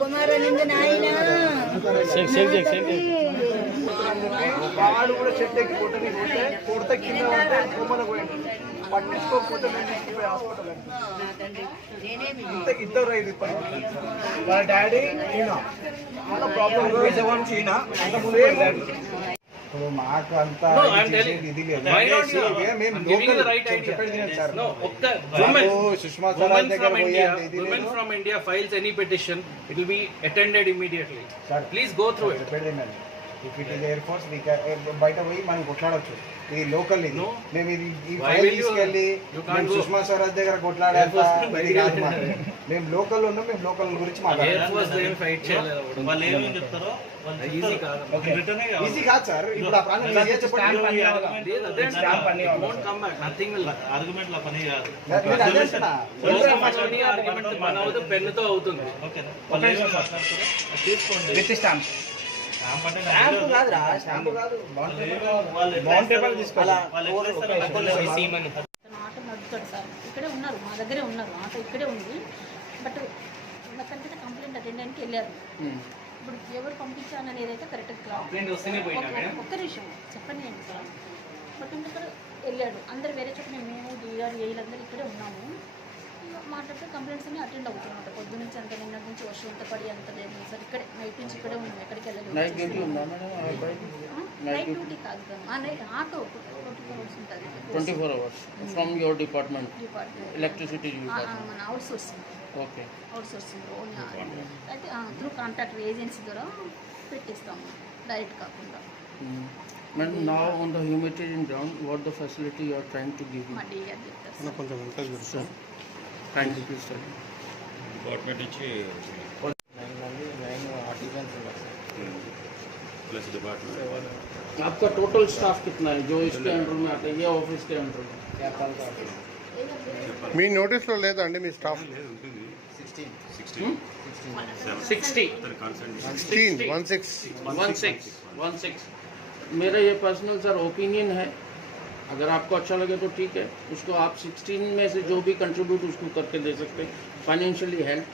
కుమార్ అనింది నాయన వాడు కూడా చెట్టు ఎక్కి కొడితే కింద ఉంటే కొమ్మల పోయింది పట్టించుకోకపోతే మేము తీసుకుపోయి హాస్పిటల్ ఇద్దరు ఇది వాళ్ళ డాడీ ఈయన ప్రాబ్లం మాకు అంతా ఇది సుష్మా స్వరాజ్ దగ్గర from India files any petition, it will be attended immediately. Please go through it. If it is Air Force, we can బయట పోయి మనం కొట్లాడవచ్చు. ఇది లోకల్ ఇది మేము ఇది ఈ ఫైల్ తీసుకెళ్ళి సుష్మా స్వరాజ్ దగ్గర కొట్లాడాలి. మేము లోకల్ ఉన్నాం, మేము లోకల్ గురించి ఈజీ కాదు సార్. ఇప్పుడు ఆ ప్రాంతం పెన్నుతో అవుతుంది. ఇక్కడే ఉన్నారు, మా దగ్గరే ఉన్నారు, ఆటో ఇక్కడే ఉంది. బట్ నాకంటే కంప్లైంట్ అటెండెంట్కి వెళ్ళారు. ఇప్పుడు ఎవరు పంపించాలని ఏదైతే కరెక్ట్గా ఒక్క నిమిషం చెప్పండి అండి సార్. బట్ ఇక్కడ వెళ్ళాడు, అందరు వేరే చోట మేము డిఆర్ ఏళ్ళందరూ ఇక్కడే ఉన్నాము. మాట్లాడితే కంప్లైంట్స్ అన్ని అటెండ్ అవుతున్నమాట. పొద్దు నుంచి అంత నిన్నటి నుంచి వర్షం అంత పడి అంత లేదు సార్. ఇక్కడే నైట్ నుంచి ఇక్కడే ఉన్నాం, ఎక్కడికి వెళ్ళలేదు. నైట్ డ్యూటీ కాదు కదా, ఆటో 24 hours ఉంటుంది. 24 hours from your department electricity మన outsourcing. Okay, outsourcing అయితే త్రూ కాంట్రాక్టర్ ఏజెన్సీ ద్వారా పెట్టిస్తాము, డైరెక్ట్ కాకుండా. Madam, now on the humanitarian ground, what the facility you are trying to give? మా DR చెప్తారు sir. Thank you, please tell me. Department నుంచి 9 artisans plus department आपका total staff कितना है जो इसके अंडर में आता है, ये ऑफिस के अंडर में? మీ నోటీస్లో లేదా అండి మీ స్టాఫ్? 16. मेरा ये पर्सनल सर ओपिनियन है, अगर आपको अच्छा लगे तो ठीक है. उसको आप 16 में से जो भी कंट्रीब्यूट उसको करके दे सकते हैं, फाइनेंशियली हेल्प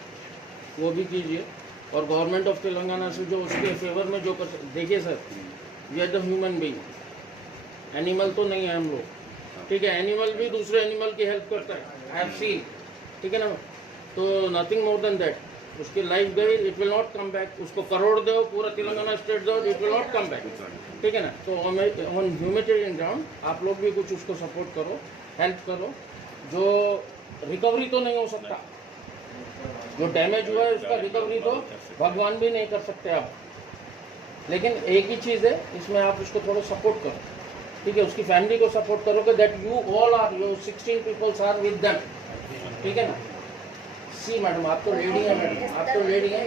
वो भी कीजिए. और गवर्नमेंट ऑफ तेलंगाना से जो उसके फेवर में जो कर देखिए sir, we are the human being, animal तो नहीं है हम लोग, ठीक है. एनिमल भी दूसरे एनिमल की हेल्प करता है, आई हैव सीन, ठीक है ना. तो नथिंग मोर देन दैट. उसकी लाइफ गई, it will not come back. उसको करोड़ दो, पूरा तेलंगाना स्टेट दो, it will not come back, ठीक है ना. तो ऑन ह्यूमैनिटेरियन ग्राउंड आप लोग भी कुछ उसको सपोर्ट करो, हेल्प करो. जो रिकवरी तो नहीं हो सकता, जो डैमेज हुआ है उसका रिकवरी तो भगवान भी नहीं कर सकते आप, लेकिन एक ही चीज़ है इसमें, आप उसको थोड़ा सपोर्ट करो, ठीक है. उसकी फैमिली को सपोर्ट करोगे, that you all are, you 16 peoples are with them, ठीक है ना. सी मैडम, आप तो रेडी है मैडम, आप तो रेडी है.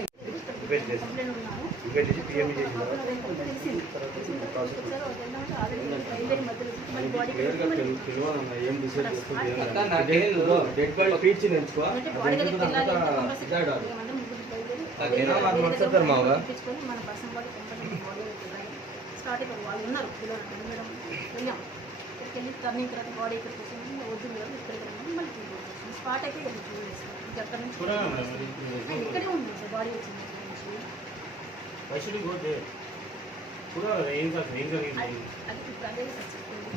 టర్నింగ్ తర్వాత బాడీ ఇక్కడికి వద్దు స్పాట్ అయితే అక్కడ నుంచి ఇక్కడే ఉంది సార్. బాడీ వచ్చింది అది ఇప్పుడు అదే సార్ చెప్పింది.